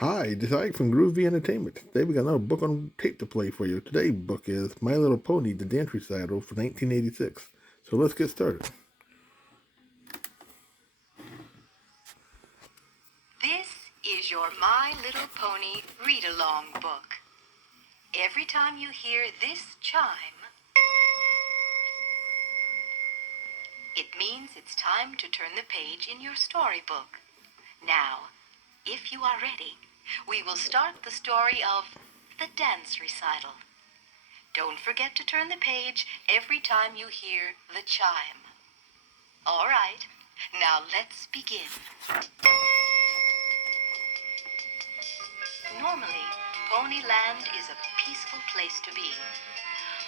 Hi, this is Ike from Groovy Entertainment. Today we got another book on tape to play for you. Today's book is My Little Pony, the Dance Recital for 1986. So let's get started. This is your My Little Pony read-along book. Every time you hear this chime, it means it's time to turn the page in your storybook. Now, if you are ready, we will start the story of the dance recital. Don't forget to turn the page every time you hear the chime. All right, now let's begin. Normally, Ponyland is a peaceful place to be.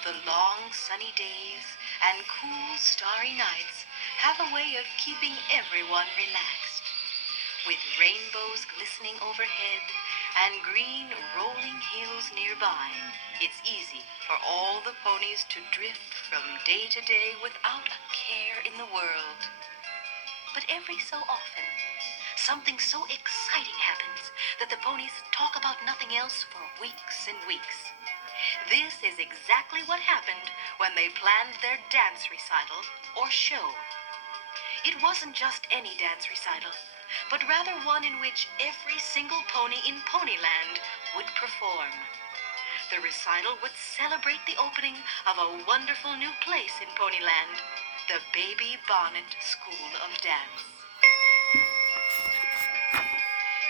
The long sunny days and cool starry nights have a way of keeping everyone relaxed. With rainbows glistening overhead and green rolling hills nearby, it's easy for all the ponies to drift from day to day without a care in the world. But every so often, something so exciting happens that the ponies talk about nothing else for weeks and weeks. This is exactly what happened when they planned their dance recital or show. It wasn't just any dance recital, but rather one in which every single pony in Ponyland would perform. The recital would celebrate the opening of a wonderful new place in Ponyland, the Baby Bonnet School of Dance.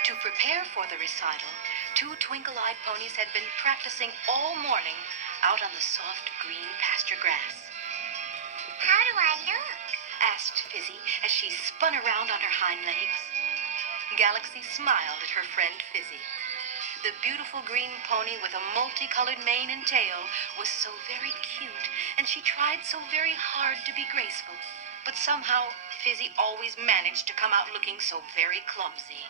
To prepare for the recital, two twinkle-eyed ponies had been practicing all morning out on the soft green pasture grass. How do I look? Asked Fizzy as she spun around on her hind legs. Galaxy smiled at her friend Fizzy. The beautiful green pony with a multicolored mane and tail was so very cute, and she tried so very hard to be graceful. But somehow, Fizzy always managed to come out looking so very clumsy.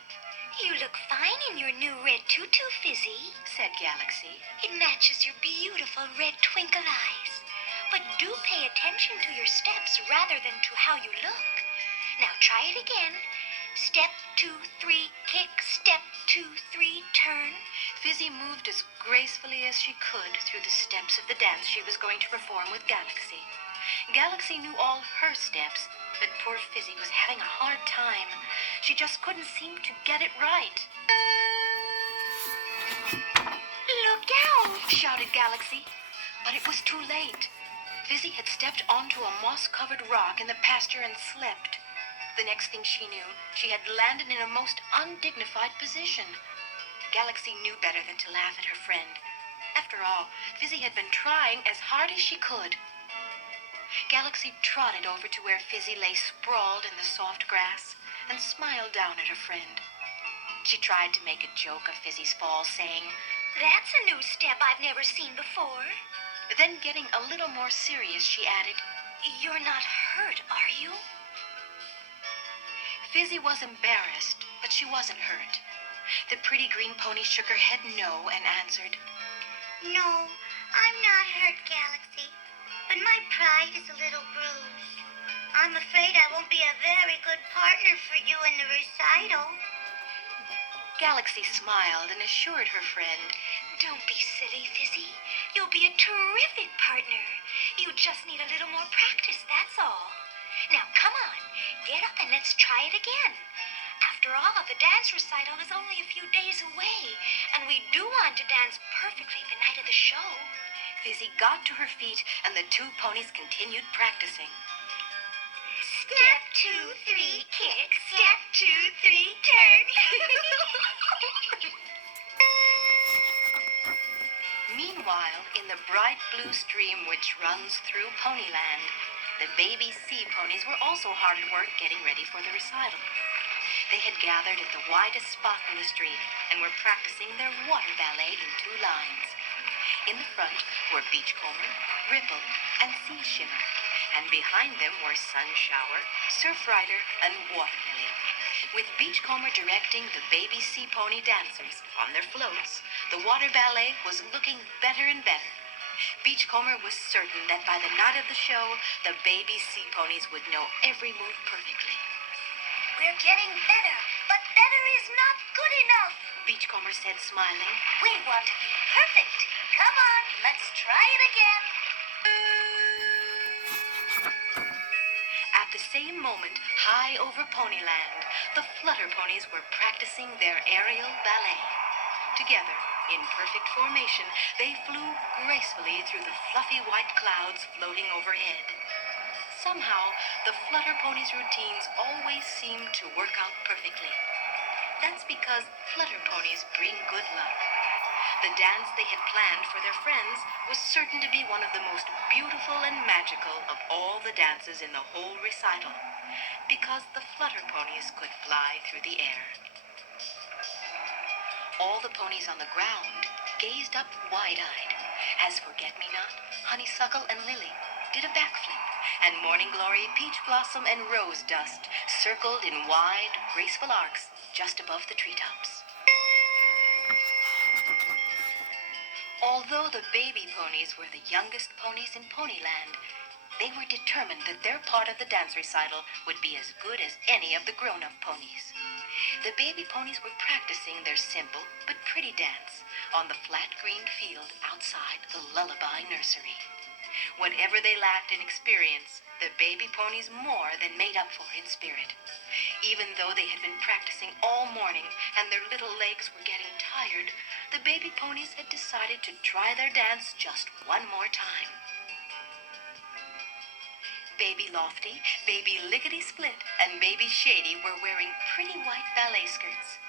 You look fine in your new red tutu, Fizzy, said Galaxy. It matches your beautiful red twinkle eyes. But do pay attention to your steps rather than to how you look. Now try it again. Step 2, 3, kick. Step 2, 3, turn. Fizzy moved as gracefully as she could through the steps of the dance she was going to perform with Galaxy. Galaxy knew all her steps, but poor Fizzy was having a hard time. She just couldn't seem to get it right. Look out! Shouted Galaxy. But it was too late. Fizzy had stepped onto a moss-covered rock in the pasture and slept. The next thing she knew, she had landed in a most undignified position. Galaxy knew better than to laugh at her friend. After all, Fizzy had been trying as hard as she could. Galaxy trotted over to where Fizzy lay sprawled in the soft grass and smiled down at her friend. She tried to make a joke of Fizzy's fall, saying, That's a new step I've never seen before. Then getting a little more serious, she added, You're not hurt, are you? Fizzy was embarrassed, but she wasn't hurt. The pretty green pony shook her head no and answered, No, I'm not hurt, Galaxy. But my pride is a little bruised. I'm afraid I won't be a very good partner for you in the recital. Galaxy smiled and assured her friend, Don't be silly, Fizzy. You'll be a terrific partner. You just need a little more practice, that's all. Now, come on. Get up and let's try it again. After all, the dance recital is only a few days away, and we do want to dance perfectly the night of the show. Fizzy got to her feet, and the two ponies continued practicing. Step 2, 3, kick. Step 2, 3, turn. Meanwhile, in the bright blue stream which runs through Ponyland, the baby sea ponies were also hard at work getting ready for the recital. They had gathered at the widest spot in the stream and were practicing their water ballet in two lines. In the front were Beachcomber, Ripple, and Sea Shimmer, and behind them were Sunshower, Surf Rider, and Waterlily. With Beachcomber directing the baby sea pony dancers on their floats, the water ballet was looking better and better. Beachcomber was certain that by the night of the show, the baby sea ponies would know every move perfectly. We're getting better, but Better is not good enough. Beachcomber said, smiling. We want to be perfect. Come on, let's try it again. At the same moment, high over Ponyland, the Flutter Ponies were practicing their aerial ballet. Together, in perfect formation, they flew gracefully through the fluffy white clouds floating overhead. Somehow, the Flutter Ponies' routines always seemed to work out perfectly. That's because Flutter Ponies bring good luck. The dance they had planned for their friends was certain to be one of the most beautiful and magical of all the dances in the whole recital, because the Flutter Ponies could fly through the air. All the ponies on the ground gazed up wide-eyed as Forget-Me-Not, Honeysuckle, and Lily did a backflip, and Morning Glory, Peach Blossom, and Rose Dust circled in wide, graceful arcs just above the treetops. Although the baby ponies were the youngest ponies in Ponyland, they were determined that their part of the dance recital would be as good as any of the grown-up ponies. The baby ponies were practicing their simple but pretty dance on the flat green field outside the Lullaby Nursery. Whatever they lacked in experience, the baby ponies more than made up for in spirit. Even though they had been practicing all morning and their little legs were getting tired, the baby ponies had decided to try their dance just one more time. Baby Lofty, Baby Lickety-Split, and Baby Shady were wearing pretty white ballet skirts.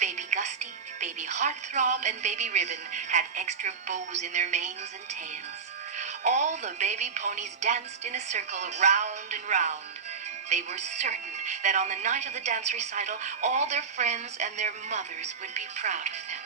Baby Gusty, Baby Heartthrob, and Baby Ribbon had extra bows in their manes and tails. All the baby ponies danced in a circle round and round. They were certain that on the night of the dance recital, all their friends and their mothers would be proud of them.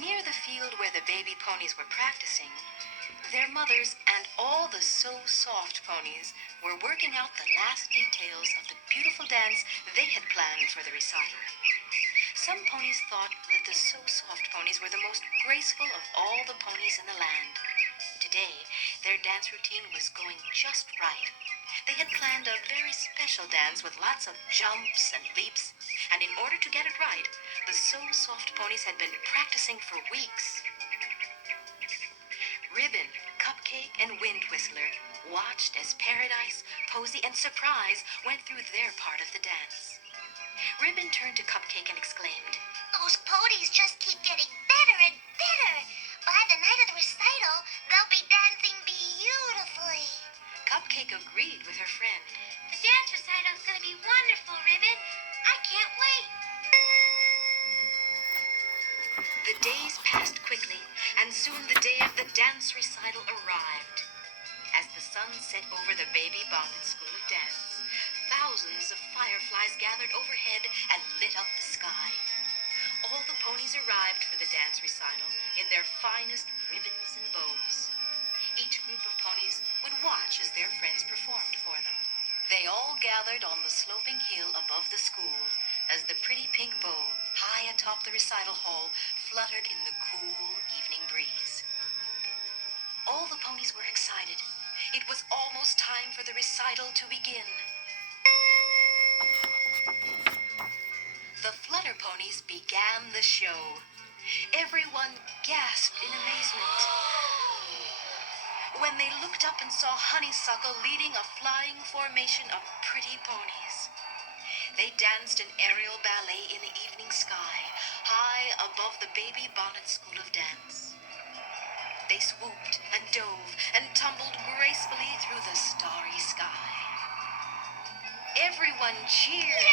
Near the field where the baby ponies were practicing, their mothers and all the So Soft ponies were working out the last details of the beautiful dance they had planned for the recital. Some ponies thought that the So Soft ponies were the most graceful of all the ponies in the land. Today, their dance routine was going just right. They had planned a very special dance with lots of jumps and leaps, and in order to get it right, the So Soft ponies had been practicing for weeks. Ribbon, Cupcake, and Wind Whistler watched as Paradise, Posy, and Surprise went through their part of the dance. Ribbon turned to Cupcake and exclaimed, Those ponies just keep getting better and better. By the night of the recital, they'll be dancing beautifully. Cupcake agreed with her friend. The dance recital's gonna be wonderful, Ribbon. I can't wait. The days passed quickly, and soon the day of the dance recital arrived. As the sun set over the Baby Bonnet School of Dance, thousands of fireflies gathered overhead and lit up the sky. All the ponies arrived for the dance recital in their finest ribbons and bows. Each group of ponies would watch as their friends performed for them. They all gathered on the sloping hill above the school as the pretty pink bow, high atop the recital hall, fluttered in the cool evening breeze. All the ponies were excited. It was almost time for the recital to begin. The Flutter Ponies began the show. Everyone gasped in amazement when they looked up and saw Honeysuckle leading a flying formation of pretty ponies. They danced an aerial ballet in the evening sky, high above the Baby Bonnet School of Dance. They swooped and dove and tumbled gracefully through the starry sky. Everyone cheered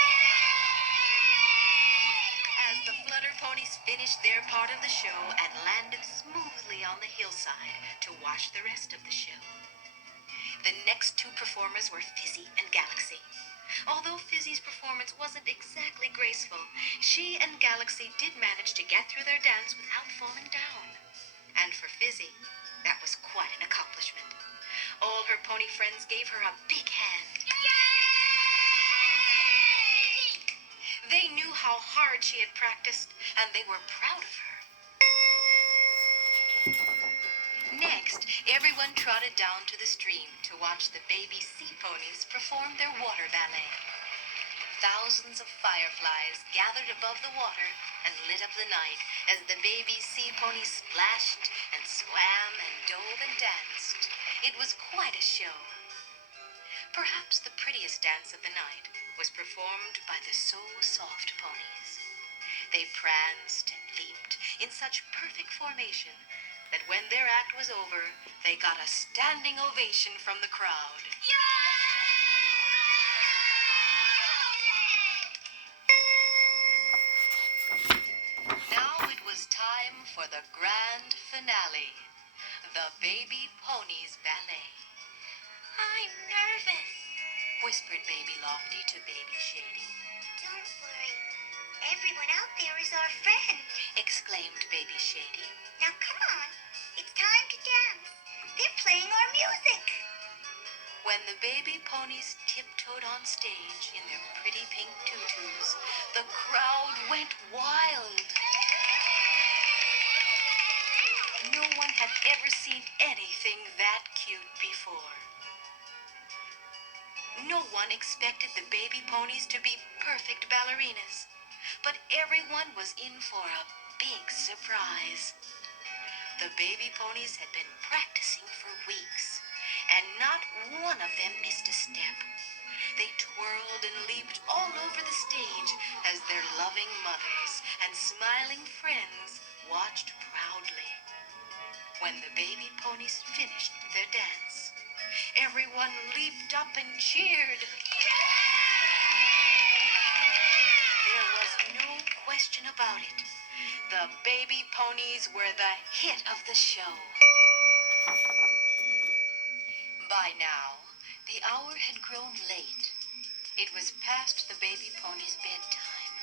as the Flutter Ponies finished their part of the show and landed smoothly on the hillside to watch the rest of the show. The next two performers were Fizzy and Galaxy. Although Fizzy's performance wasn't exactly graceful, she and Galaxy did manage to get through their dance without falling down. And for Fizzy, that was quite an accomplishment. All her pony friends gave her a big hand. They knew how hard she had practiced, and they were proud of her. Next, everyone trotted down to the stream to watch the baby sea ponies perform their water ballet. Thousands of fireflies gathered above the water and lit up the night as the baby sea ponies splashed and swam and dove and danced. It was quite a show. Perhaps the prettiest dance of the night was performed by the So Soft ponies. They pranced and leaped in such perfect formation that when their act was over, they got a standing ovation from the crowd. Now it was time for the grand finale, the Baby Ponies Ballet. I'm nervous. Whispered Baby Lofty to Baby Shady. Don't worry. Everyone out there is our friend. Exclaimed Baby Shady. Now come on. It's time to dance. They're playing our music. When the baby ponies tiptoed on stage in their pretty pink tutus, the crowd went wild. No one had ever seen anything that cute before. No one expected the baby ponies to be perfect ballerinas, but everyone was in for a big surprise. The baby ponies had been practicing for weeks, and not one of them missed a step. They twirled and leaped all over the stage as their loving mothers and smiling friends watched proudly. When the baby ponies finished their dance, everyone leaped up and cheered. There was no question about it. The baby ponies were the hit of the show. By now, the hour had grown late. It was past the baby ponies' bedtime,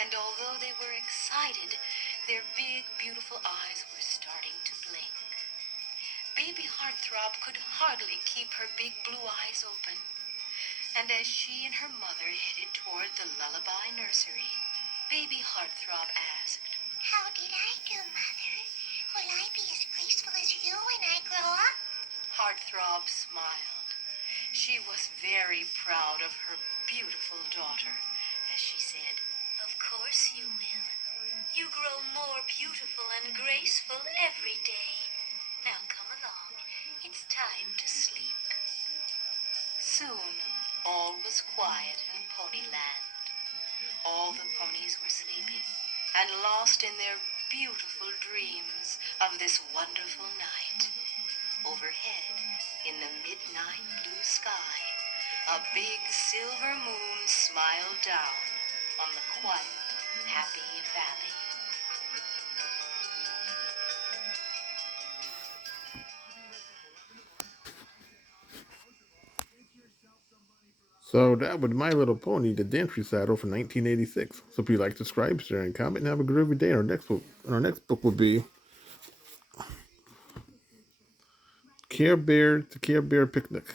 and although they were excited, their big, beautiful eyes were starting to blink. Baby Heartthrob could hardly keep her big blue eyes open, and as she and her mother headed toward the lullaby nursery, Baby Heartthrob asked, How did I do, Mother? Will I be as graceful as you when I grow up? Heartthrob smiled. She was very proud of her beautiful daughter, as she said, Of course you will. You grow more beautiful and graceful every day. Now come along. It's time to sleep. Soon, all was quiet in Ponyland. All the ponies were sleeping and lost in their beautiful dreams of this wonderful night. Overhead, in the midnight blue sky, a big silver moon smiled down on the quiet, happy valley. So that was My Little Pony, the dance recital from 1986. So if you like, subscribe, share, and comment, and have a groovy day. Our next book will be Care Bear, the Care Bear Picnic.